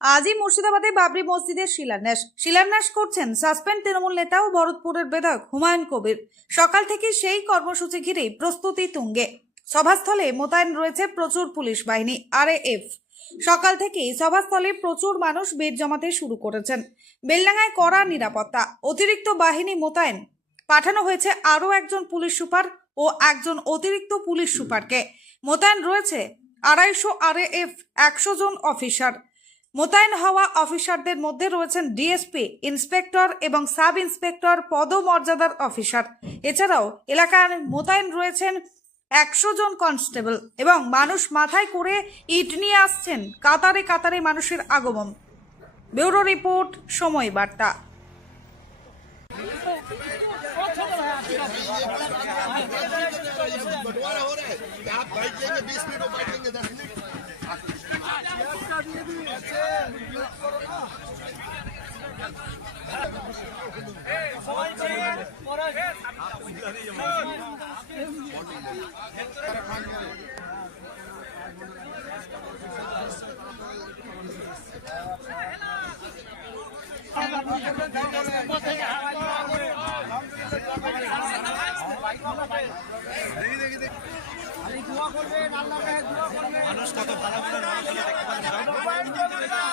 আজই মুর্শিদাবাদে বাবরি মসজিদের শিলান্যাস করছেন সাসপেন্ড তৃণমূল নেতা ও ভরতপুরের বিধায়ক হুমায়ুন কবির। সকাল থেকে সেই কর্মসূচি ঘিরে প্রস্তুতি তুঙ্গে। সভাস্থলে মোতায়েন রয়েছে প্রচুর পুলিশ বাহিনী RAF। সকাল থেকেই সভাস্থলে প্রচুর মানুষ ভিড় জমাতে শুরু করেছেন। বেলডাঙ্গায় কড়া নিরাপত্তা, অতিরিক্ত বাহিনী মোতায়েন। পাঠানো হয়েছে আরও একজন পুলিশ সুপার ও একজন অতিরিক্ত পুলিশ সুপারকে। মোতায়েন রয়েছে 250 RAF, 100 জন অফিসার। মোতায়েন হওয়া অফিসারদের মধ্যে রয়েছেন DSP, ইন্সপেক্টর এবং সাব ইন্সপেক্টর পদমর্যাদার অফিসার। এছাড়াও এলাকার মোতায়েন রয়েছেন 100 জন কনস্টেবল এবং মানুষ মাথায় করে ইট নিয়ে আসছেন। কাতারে কাতারে মানুষের আগমন। ব্যুরো রিপোর্ট, সময় বার্তা। बंटवारा हो रहा है कि आप बैठ लेंगे 20 मिनट और बैठ लेंगे 10 मिनट। মানুষ কত ভালো ভালো মানুষ দেখতে পাচ্ছেন।